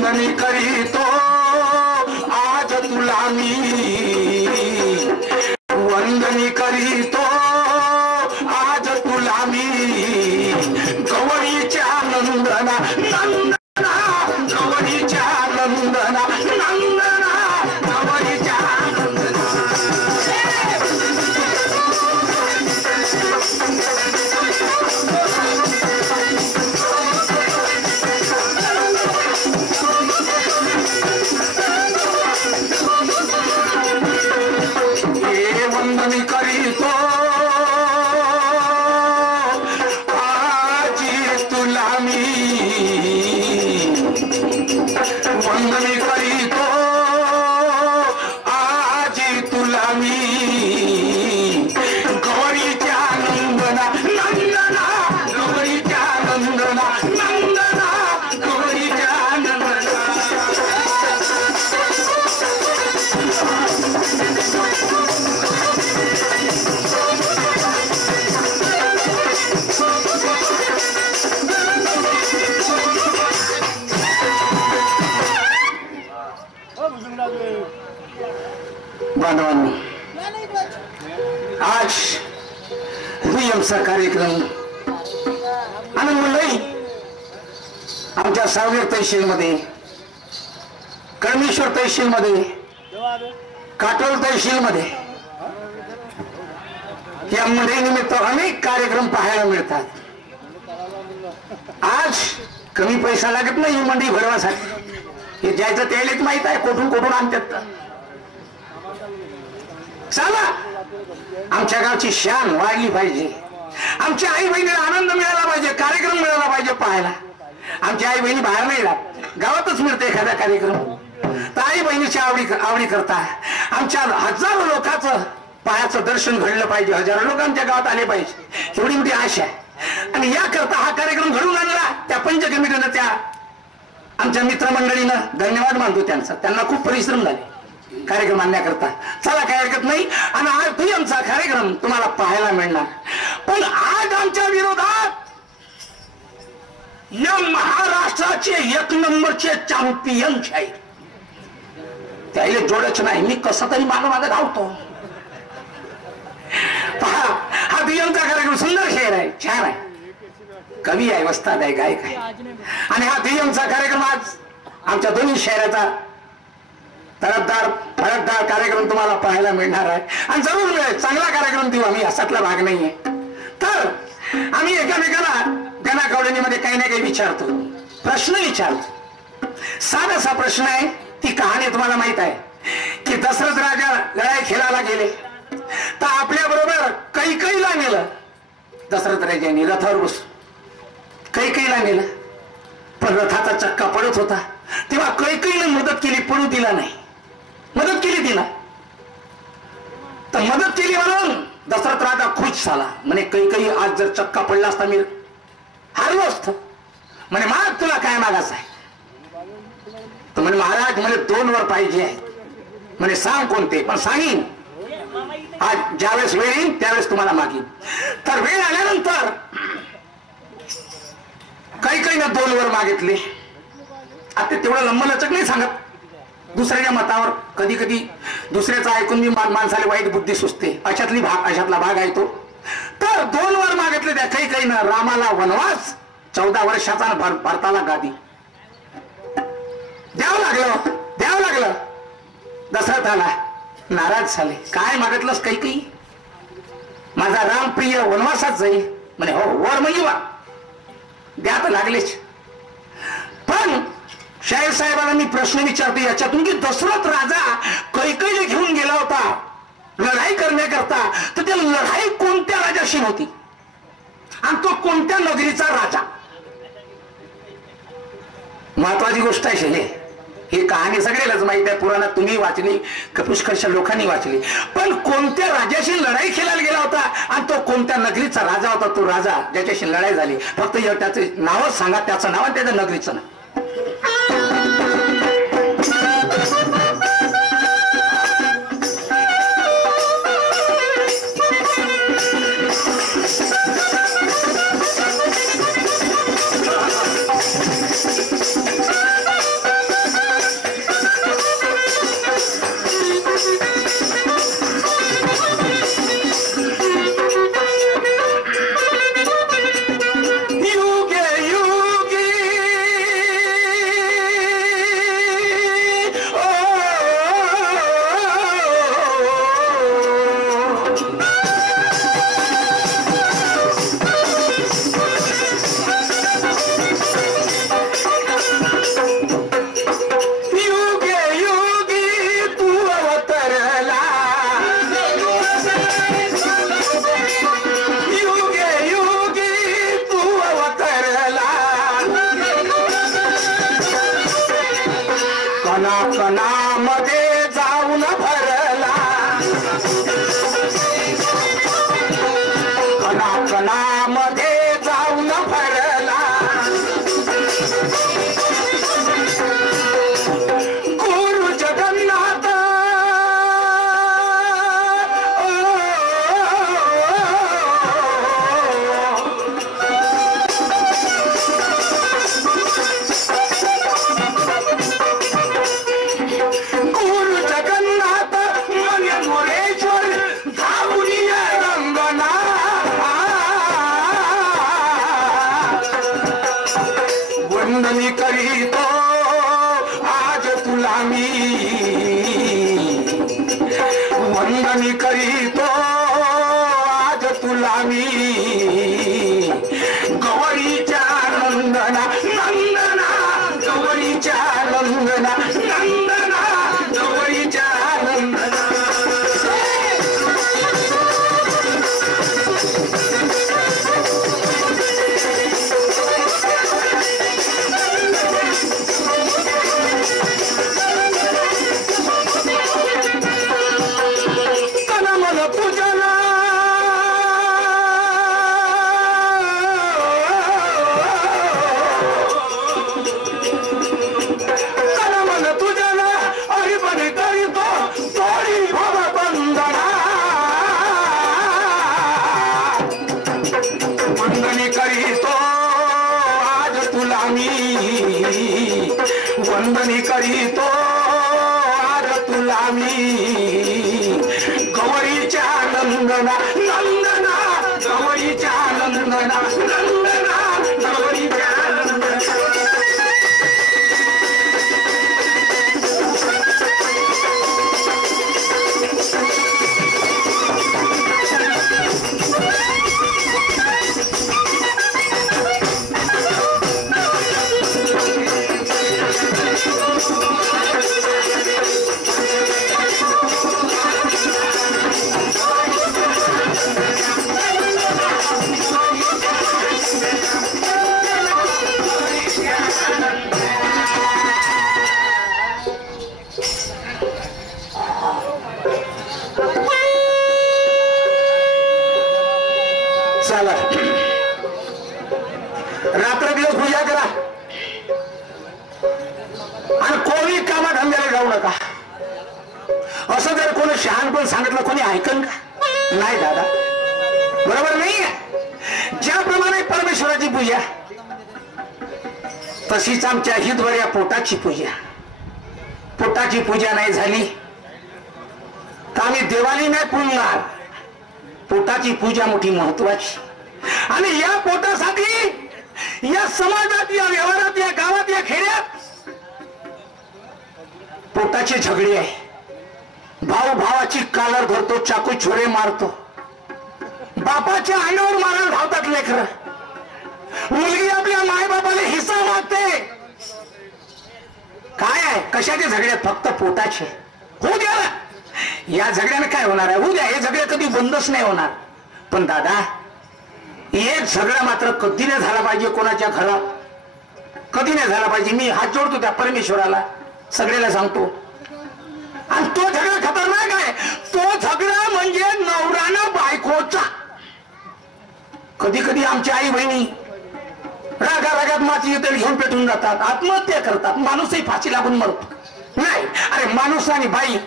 वंदनी करीतो आज तुला मी वंदनी करीतो आज तुला मी गौरीच्या नंदना नंदना गौरीच्या नंदना नंदना गौरीच्या नंदना वंदनी करीतो आजी तुला मी वंदनी करीतो आजी तुला मी गौरीच्या नंदना नंदना गौरीच्या नंदना नंदना गौरीच्या नंदना बांधवांनो, आज दुय्यमचा कार्यक्रम आनंद मंडळी आमच्या सावनेर तहसील मध्ये, कळमेश्वर तहसील मध्ये, काटोल तहसील मध्ये या मंडळीनिमित्त अनेक कार्यक्रम पाहायला मिळतात. आज कमी पैसा लागत नाही ही मंडळी भरवासाठी. हे ज्याचं त्यालाच माहित आहे कुठून कुठून आणतात. चला आमच्या गावची शान वाढली पाहिजे, आमच्या आई बहिणीला आनंद मिळाला पाहिजे, कार्यक्रम मिळाला पाहिजे पाहायला. आमच्या आई बहिणी बाहेर नाही राहत, गावातच मिळते एखादा कार्यक्रम. तर आई बहिणीच्या आवडी करता आमच्या हजारो लोकांचं पायाचं दर्शन घडलं पाहिजे, हजारो लोक आमच्या गावात आले पाहिजे, एवढी मोठी आशा आहे. आणि याकरता हा कार्यक्रम घडून आणला त्या पंच कमिटीनं, त्या आमच्या मित्रमंडळीनं धन्यवाद मानतो त्यांचा. त्यांना खूप परिश्रम झाले कार्यक्रम आणण्याकरता. चला काय हरकत नाही. आणि आज तुम्ही आमचा कार्यक्रम तुम्हाला पाहायला मिळणार. पण आज आमच्या विरोधात या महाराष्ट्राचे एक नंबरचे चॅम्पियन शाहीर, त्याला जोडच नाही, मी कसं तरी मागं धावतो. पहा हा दुय्यमचा कार्यक्रम सुंदर शाहीर आहे, छान आहे, कवी आहे, वस्ताद आहे, गायक आहे. आणि हा दुय्यमचा कार्यक्रम आज आमच्या दोन्ही शहराचा फरकदार कार्यक्रम तुम्हाला पाहायला मिळणार आहे. आणि जरूर मिळेल, चांगला कार्यक्रम देऊ आम्ही, असातला भाग नाहीये. तर आम्ही एकामेकाला गणागौडणीमध्ये काही ना काही विचारतो, प्रश्न विचारतो. साधासा प्रश्न आहे, ती कहाणी तुम्हाला माहित आहे की दशरथ राजा लढाई खेळायला गेले तर आपल्या बरोबर कैकेयीला नेलं. दशरथ राजांनी रथावर बसून कैकेयीला नेलं, पण रथाचा चक्का पडत होता. तेव्हा कैकेयीने मदत केली, पडू दिला नाही. मदत केली तिला, तर मदत केली म्हणून दशरथ राजा खुश झाला. म्हणे कैकेयी आज जर चक्का पडला असता मी हारलो असतो. म्हणे माग तुला काय मागायचं आहे. तर म्हणे महाराज म्हणे 2 वर पाहिजे आहे. म्हणे सांग कोणते. पण सांगीन आज ज्यावेळेस वेळ येईल त्यावेळेस तुम्हाला मागीन. तर वेळ आल्यानंतर कैकेयीनं 2 वर मागितले. आता तेवढं लंबलचक नाही सांगत, दुसऱ्याच्या मतावर कधी कधी दुसऱ्याचं ऐकून मी माणसाला वाईट बुद्धी सुचते, अशातला भाग आहे तो. तर 2 वर मागितले त्या कैकेयीनं. रामाला वनवास, 14 वर्षाचा, भरताला गादी. द्यावं लागलं. दशरथाला नाराज झाले. काय मागितलंस कैकेयी. माझा राम प्रिय वनवासात जाईल. म्हणे हो वर म्हणजे वा द्या तर लागलेच. पण शाहीर साहेबांना मी प्रश्न विचारतो याच्यातून की दशरथ राजा कैकेयीला घेऊन गेला होता लढाई करण्याकरता, तर त्या लढाई कोणत्या राजाशी होती आणि तो कोणत्या नगरीचा राजा. महत्वाची गोष्ट आहे. ही कहाणी सगळ्यालाच माहित आहे, पुराणात तुम्ही वाचली, पुष्कळशा लोकांनी वाचली. पण कोणत्या राजाशी लढाई खेळायला गेला होता आणि तो कोणत्या नगरीचा राजा होता, तो राजा ज्याच्याशी लढाई झाली. फक्त त्याचे नावच सांगा, त्याचं नाव आणि त्याच्या नगरीचं नाव. कणाकणामध्ये जाऊन भरला, कणाकणामध्ये जाऊन भरला, गुरु जगन्नाथ वंदनी करीतो आज तुला मी, वंदनी करीतो आज तुला मी, गौरीच्या नंदना नंदना, गौरीच्या नंदना नंदना, गौरीच्या नंदना. वंदनी करीतो आज तुला मी, गौरीच्या नंदना नंदना, गौरीच्या नंदना नंदना, गौरीच्या नंदना. चला रात्र दिवस पूजा करा आणि कोणी कामा धंद्याला जाऊ नका. असं जर कोणी शहाणपण सांगितलं कोणी ऐकन का? नाही दादा, बरोबर नाही. ज्याप्रमाणे परमेश्वराची पूजा तशीच आमच्या हितभर पोटाची पूजा. पोटाची पूजा नाही झाली तर आम्ही देवाली नाही पुजणार. पोटाची पूजा मोठी महत्वाची. आणि या पोटासाठी या समाजात, या व्यवहारात, या गावात, या खेड्यात पोटाचे झगडे आहे. भाऊ भावाची कालर धरतो, चाकू छोरे मारतो, बापाच्या अंगावर मारायला धावतात लेकर. मुलगी आपल्या मायबापाला हिस्सा मागते. काय आहे? कशाचे झगडे? फक्त पोटाचे. होऊ द्या, या झगड्याने काय होणार आहे? होऊ द्या, हे झगडे कधी बंदच नाही होणार. पण दादा, एक झगडा मात्र कधी नाही झाला पाहिजे कोणाच्या घरात, कधी नाही झाला पाहिजे. मी हात जोडतो त्या परमेश्वराला, सगळ्याला सांगतो. आणि तो झगडा खतरनाक आहे. तो झगडा म्हणजे नवरानं बायकोचा. कधी कधी आमच्या आई बहिणी रागात माती घेऊन पेटून जातात, आत्महत्या करतात, माणूसही फाशी लागून मरतो. नाही, अरे माणूस आणि बाई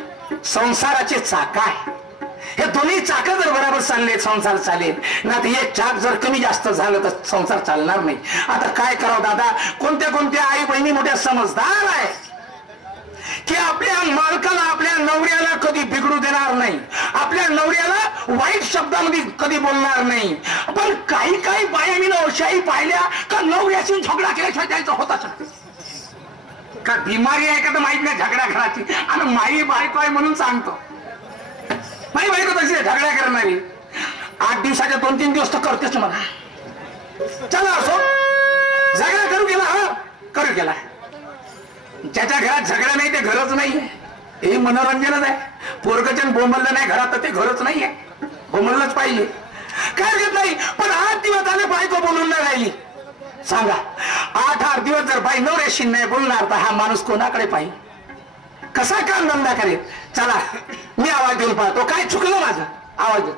संसाराचे चाक आहे. हे दोन्ही चाक जर बरोबर चालले संसार चालेल, ना तर एक चाक जर कमी जास्त झालं तर संसार चालणार नाही. आता काय करावं दादा? कोणत्या कोणत्या आई बहिणी मोठ्या समजदार आहे की आपल्या मालकाला, आपल्या नवऱ्याला कधी बिघडू देणार नाही, आपल्या नवऱ्याला वाईट शब्दामध्ये कधी बोलणार नाही. पण काही काही बायांनी अशाही पाहिल्या का नवऱ्याशी झगडा केल्याशिवाय त्याचं होताच का बिमारी आहे का तर माहित नाही झगडा घराची. आणि माई बायको आहे म्हणून सांगतो, माई बायको तशी झगडा करणारी 8 दिवसाच्या 2-3 दिवस तर करतेच मला. चला असो, झगडा करू गेला, हा करू गेला. ज्याच्या घरात झगडा नाही ते घरच नाहीये. हे मनोरंजनच आहे. पोरगचन बोंबललं नाही घरात तर ते घरच नाहीये. बोंबललंच पाहिजे, काय घेत नाही. पण 8 दिवस आले बायको बोलून नाही राहिली. सांगा, 8 दिवस जर बाई नवऱ्याशी नाही बोलणार तर हा माणूस कोणाकडे पाहिजे? कसा काम धंदा करेल. चला मी आवाज देऊन पाहतो. काय चुकलं माझं. आवाज देऊ.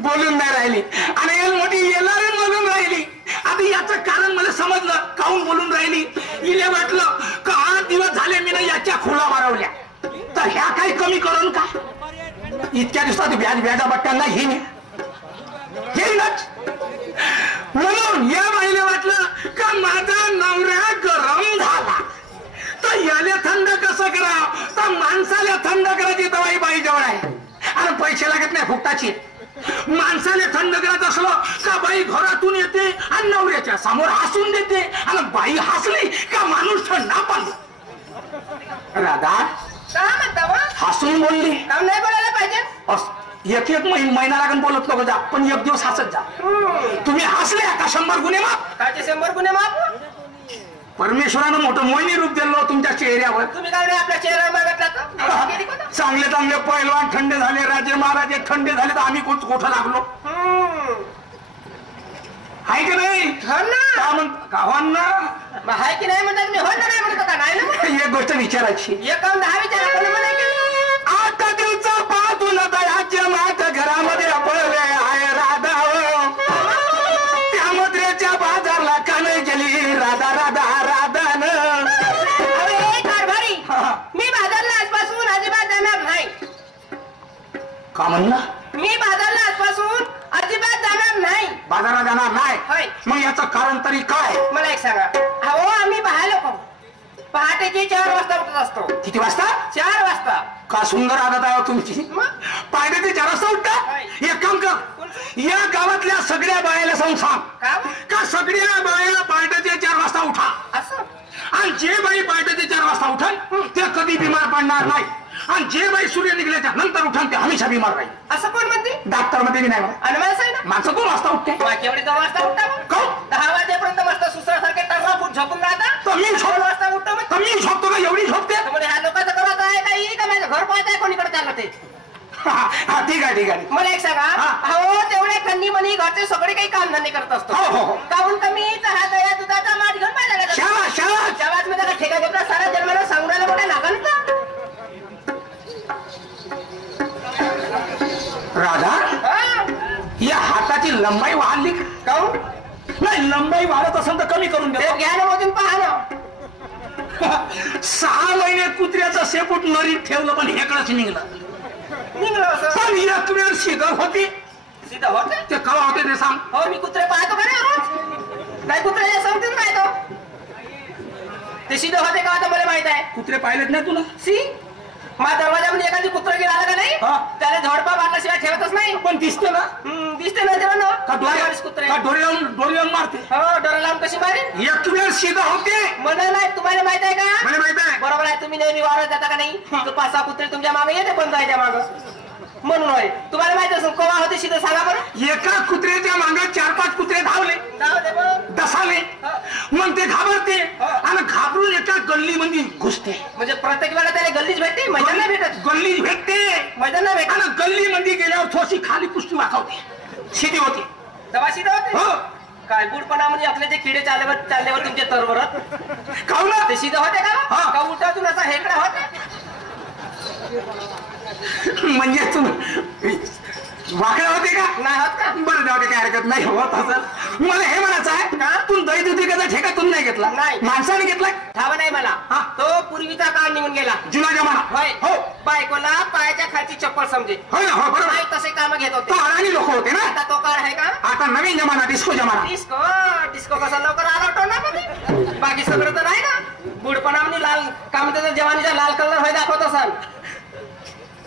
बोलून नाही राहिली आणि मोठी येणारी बोलून राहिली. आता याचं कारण मला समजलं. काहून बोलून राहिली. इले वाटलं का 8 दिवस झाले मी ना याच्या खोला मारवल्या तर ह्या काही कमी करून का. इतक्या दिवसात व्याजा बट्ट्यांना येईनच म्हणून या बाईले वाटलं का माझा नवरा गरम झाला तर याले थंड कसं करावं. तर माणसाला थंड करायची दवाई बाई जवळ आहे आणि पैसे लागत नाही फुकटाची. माणसाने थंड करत असलो का बाई घरातून येते आणि नवऱ्याच्या समोर हसून देते आणि बाई हसली का माणूस थंडा पाहिजे. राधा हसून बोलली नाही बोलायला पाहिजे. एक महिना लागून बोलत नको जा पण एक दिवस हसत जा. तुम्ही हसले का 100 गुन्हे माफ. काचे 100 गुन्हे माफ. परमेश्वरानं मोठं मोहिनी रूप दिलं तुमच्या चेहऱ्यावर. तुम्ही काय आपल्या चेहऱ्यावर मागतला. चांगले चांगले पैलवान थंडे झाले. राजे महाराजे थंडे झाले तर आम्ही कुठं लागलो आहे की नाही. आहे की नाही म्हणतात मी. हो ना नाही म्हणतो का. नाही एक गोष्ट विचारायची. एक काम 10 विचारा. 8 दिवसा पाहतून दयाच्या मात घरामध्ये पडले आहे राधा. त्या मद्रेच्या बाजारला का नाही गेली राधा राधा राधान. कारभारी मी बाजारला आजपासून अजिबात जाणार नाही. का म्हणलं. मी बाजारला आजपासून अजिबात जाणार नाही. बाजारात जाणार नाही. मग याचं कारण तरी काय. मला एक सांगा. अहो आम्ही बाहेर लोक पहाटेची 4 वाजता उठत असतो. किती वाजता. 4 वाजता. का सुंदर आदत आहे तुमची. पहाटे 4 वाजता उठता. एक काम कर या गावातल्या सगळ्या बायाला सांग का सगळ्या बायाला पहाटेचे 4 वाजता उठा. असं. आणि जे बाई पहाटेचे 4 वाजता उठन ते कधी बिमार पडणार नाही. आणि जे बाई सूर्य निघल्याच्या नंतर उठन ते हमेशा बिमार राहील. असं कोण म्हणते. डॉक्टर मध्ये मी नाही म्हणत. आणि माणसं आहे ना. माणसं 2 वाजता उठते. केवढे 2 वाजता उठता. 10 वाजेपर्यंत मस्त सुसरासारखे टर्रा फूट झोपून राहता. तर मी 2 वाजता उठतो. तर मी झोपतो का. एवढी झोपते. ह्या लोकांचं करत आहे काही का माझं घर पाहत आहे कोणीकडे चाललं ते. ठीक आहे ठीक आहे. मला एक सांगा. हो तेवढे खंडी मनी घरचे सगळे काही काम धंदे करत असतो. काहून कमी चहा दया दुधाचा माठ घेऊन माझ्या शाबास मी त्याला ठेका घेतला. सारा जन्माला सांगून राहिला मोठ्या नागान का. राधा या हाताची लंबाई वाढली का. नाही लंबाई वाढत असेल तर कमी करून द्या. घ्या मधून पहा ना. 6 महिने कुत्र्याचं शेपूट नरीत ठेवलं पण हेकडच निघलं. पण एक वेळ शिदर होती. सीधा होते ते कवा होते ते सांग. हो मी कुत्रे पाहतो का नाही रोज. नाही कुत्रे सांगते पाहतो. ते सीधे होते का आता मला माहित आहे. कुत्रे पाहिलेत नाही तुला. माझ्या दरवाजामध्ये एखादी कुत्र गेला का नाही त्याला झोडपा बाटल्याशिवाय ठेवतच नाही. पण दिसते ना. दिसते ना तेव्हा ना. कुत्रे डोरी लावून मारते. हो डोरा लावून कशी मारेल. एक वेळ शिदा होते. मला नाही तुम्हाला माहित आहे का. मला माहित आहे. बरोबर आहे. तुम्ही नेहमी वावरत जाता का नाही. 5-6 कुत्रे तुमच्या मागे येते पण जायच्या माग म्हणून होय. तुम्हाला माहित असेल कोवा होते सीधं सांगा बरं. एका कुत्र्याच्या मागे 4-5 कुत्रे धावले. दसाले. मग ते घाबरते आणि घाबरून एका गल्लीमध्ये घुसते. म्हणजे प्रत्येक वेळा त्याला गल्लीच भेटते. मैदान नाही भेटत. गल्ली भेटते मैदान नाही भेटत. आणि गल्लीमध्ये गेल्यावर थोडीशी खाली पुष्टी वाकावते. शिदी होती. दवा सीधा होते. काय गुडपणामध्ये आपले जे किडे चालल्यावर तुमचे तरवरत काऊन ते सीधा होते का उठातून असा हेकडा होते. म्हणजे तू वाकडा होते का. नाही होत का. बरं जाऊ दे काय हरकत नाही. होत असं मला हे म्हणायचं आहे. तू दही दुधिकाचा ठेका तुम्ही नाही घेतला. नाही माणसाने घेतला. ठाव नाही मला. तो पूर्वीचा काळ निघून गेला. जुना जमाना. होय हो. बायकोला पायाच्या खालची चप्पल समजे. हो ना. हो बरोबर. तसे काम घेत होते. तो अडाणी लोक होते ना. आता तो काळ आहे का आता नवीन जमाना डिस्को जमाना. डिस्को डिस्को कसा लवकर आला ना मध्ये बाकी सगळं तर नाही ना बुडपणामध्ये लाल काम त्याचा जवानीचा लाल कलर होय दाखवत असाल.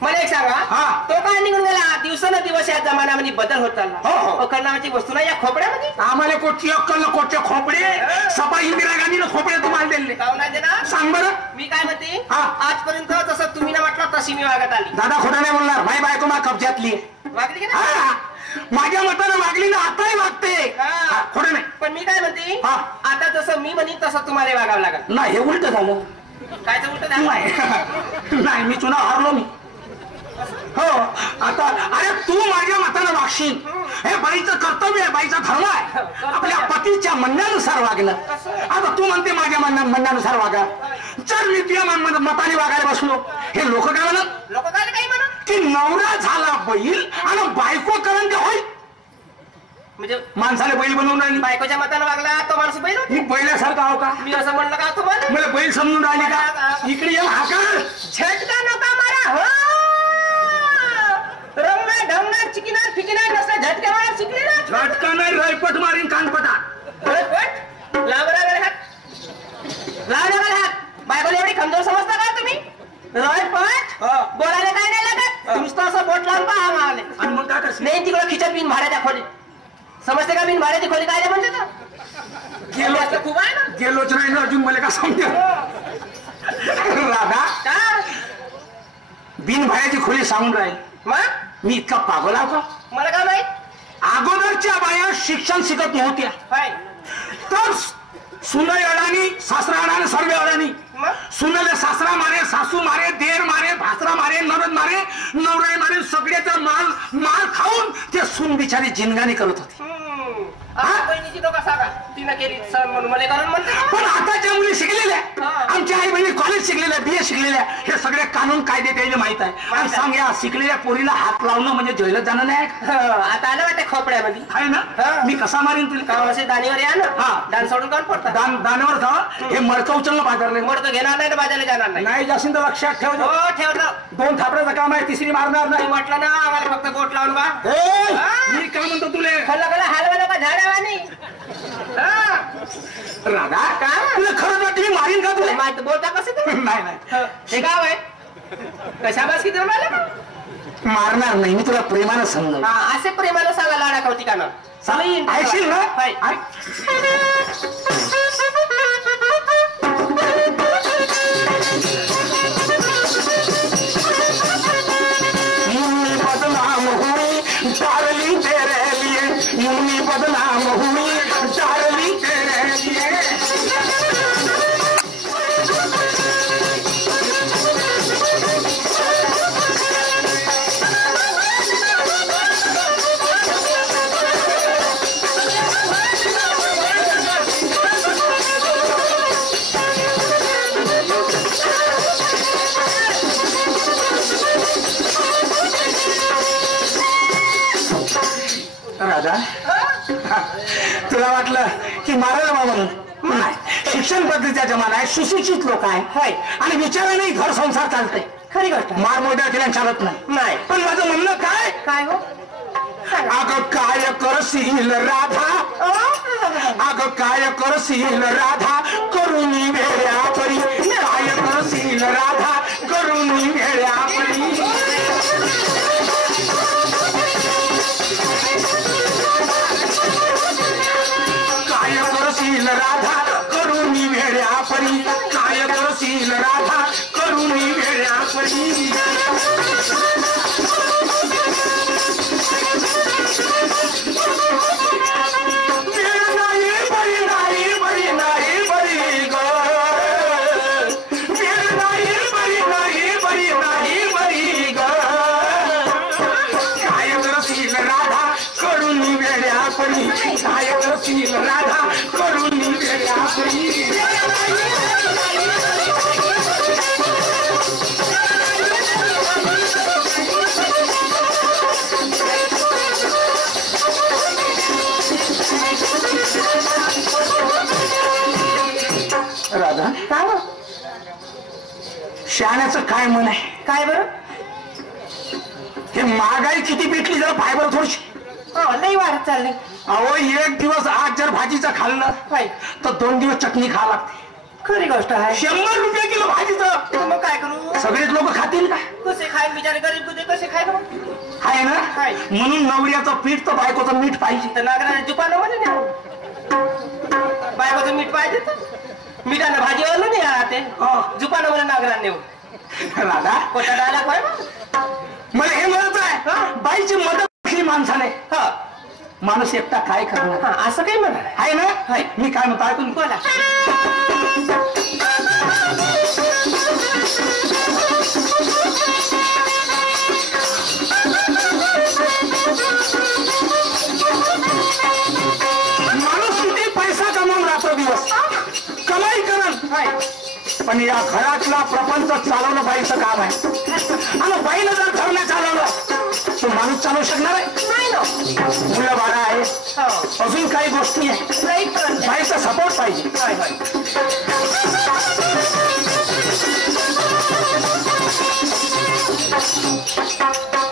मला एक सांगा हा. तो काय निघून गेला दिवसेंदिवस या जमान्यामध्ये बदल होत चालला. हो, हो. अक्कल नावाची वस्तू नाही या खोपड्यामध्ये. आम्हाला कोटची अक्कल कोटचे खोपडे सपा इंदिरा गांधीनं खोपडे तुम्हाला दिले. काहून नाही देणार सांग बरं. मी काय म्हणते हा. आजपर्यंत जसं तुम्ही ना म्हटलं तशी मी वागत आली. दादा खोटं नाही बोलणार. माई बायको मा कब्जातली. वागली की नाही हा. माझ्या मतानं वागली ना आताही वागते. हा. खोटं नाही. पण मी काय म्हणते हा. आता जसं मी म्हणेन तसं तुम्हाला वागावं लागेल. नाही हे उलट झालं. कायचं उलट झालं? नाही नाही मी चुनाव हारलो मी. हो आता अरे तू माझ्या मतानं वागशील. हे बाईचं कर्तव्य आहे बाईचा धर्म आहे आपल्या पतीच्या म्हणण्यानुसार वागणं. आता तू म्हणते माझ्या म्हणण्यानुसार वागा. जर मी तुझ्या मताने वागायला बसलो हे लोक काय म्हणत लोक काय काही म्हणत की नवरा झाला बैल आणि बायको करण ते होईल. म्हणजे माणसाला बैल बनवून राहिली. बायकोच्या मतानं वागला तो माणूस बैल होता. मी बैलासारखा आहो का मी असं म्हणलं का तुम्हाला मला बैल समजून राहिली का इकडे ये हाकार. झटका नका मारा हो रंगणार ढंगणार चिकिनार फिकिनार नसलं झटका मारा शिकले ना. झटका नाही रायपट मारीन कानपटा. लावला हात बायकोला एवढी कमजोर समजता का तुम्ही. रॉयपट बोलायला काय नाही लागत नुसतं असं बोट लावून पहा मागले आणि मग काय करशील? नाही तिकडं खिचत बिन भाड्याच्या खोली समजते का बिन भाड्याची खोली काय म्हणते तर गेलो असं खूप आहे ना. गेलोच नाही ना अजून मला का समजेल. राधा का बिन भाड्याची खोली सांगून राहील. मग मी इतका पागल आहो का. मला काय माहित अगोदरच्या बाया शिक्षण शिकत नव्हत्या काय तर सुनई अडाणी सासरा अडाणी सर्व अडाणी. मग सुनेला सासरा मारे सासू मारे देर मारे भासरा मारे नरद मारे नवराई मारे सगळ्याचा माल खाऊन ते सून बिचारी जिनगाणी करत होती. बहिणीची तो कसा का तिनं केली सण म्हणून मला करून म्हणते का? पण आताच्या मुली शिकलेल्या हा. आमच्या आई बहिणी कॉलेज शिकलेल्या BA शिकलेल्या हे सगळे कानून कायदे त्याला माहित आहे. आणि सांग या शिकलेल्या पोरीला हात लावणं म्हणजे जेलत जाणं नाही का? आता आलं वाटतं खोपड्यामध्ये आहे ना. हा. मी कसा मारीन तुला का असे दाणीवर या ना हा. दान सोडून काढून पडतात दानावर जावा हे मडकं उचलणं बाजारले मोडतो घेणार नाही तर बाजारला जाणार नाही. नाही जाशील तर लक्षात ठेव. हो ठेवलं 2 थापड्याचं काम आहे तिसरी मारणार तू नाही. म्हटलं ना आम्हाला फक्त बोट लावून बा ए, हा. मी काय म्हणतो तुले खल्ला खल्ला हलवा नका झाडावानी राधा का? तुला खरंच वाटतं मी मारीन का तुला. बोलता कसं तुम्ही नाही नाही हे गाव आहे कशाबास किती मला का मारणार नाही मी तुला प्रेमानं समजव. असे प्रेमानं सांगा लाडा कवती का ना ऐकशील ना. हाय. मुन्नी बदनाम हुई डार्लिंग तेरे लिए मुन्नी बदनाम हुई डार्लिंग तेरे लिए. राधा तुला वाटलं की मारायला बा म्हणून नाही. शिक्षण पद्धतीचा जमाना आहे सुशिक्षित लोक आहे आणि विचाराने घर संसार चालतंय. खरी गोष्ट मार मोठ्या केल्याने चालत नाही. पण माझं म्हणणं काय काय हो अगं काय करशील राधा अगं काय करशील राधा करून वेळ्या परी काय करशील राधा करून वेळ्या परी. काय करशील राधा करून वेळ्या परी काय करशील राधा करून वेळ्या परी. काय करशील राधा करून वेळ्या परी. राधा काय हो शहाण्याचं काय मन आहे. काय बरं हे महागाई किती पेटली जरा पाय बरं थोडीशी. हो लई वाढत चालली. अहो एक दिवस आज जर भाजीचं खाल्लं होय तर 2 दिवस चटणी खा लागते. खरी गोष्ट आहे. 100 रुपये किलो भाजीचं. मग काय करू? सगळेच लोक खातील का? कसे खाय बिचारे गरीब कुठे कसे खाय ना. आहे ना? हाय. म्हणून नवऱ्याचं पीठ तर बायकोचं मीठ पाहिजे. तर नागराने दुकान मध्ये न्या. बायकोचं मीठ पाहिजे तर मीठानं भाजी आलं नाही राहते. दुकानामध्ये नागरान नेऊ. राधा कोटा डायला पाय मला हे म्हणत आहे बाईची मदत केली माणसाने. हा माणूस एकटा काय करणार? हा असं काही म्हणा आहे ना? हाय. मी काय म्हणतो ऐकून बोला. माणूस किती पैसा कमवून रात्र दिवस कमाई करन, पण या घरातला प्रपंच चालवणं बाईचं काम आहे. आणि बाईनं जर घर नाही चालवलं तो माणूस चालवू शकणार आहे? नाही ना. मुलं बाळा आहे, हो अजून काही गोष्टी आहे, नाही पण बाईचा सपोर्ट पाहिजे. होय होय.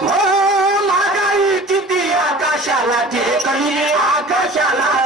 हो महागाई किती आकाशाला टेकली, आकाशाला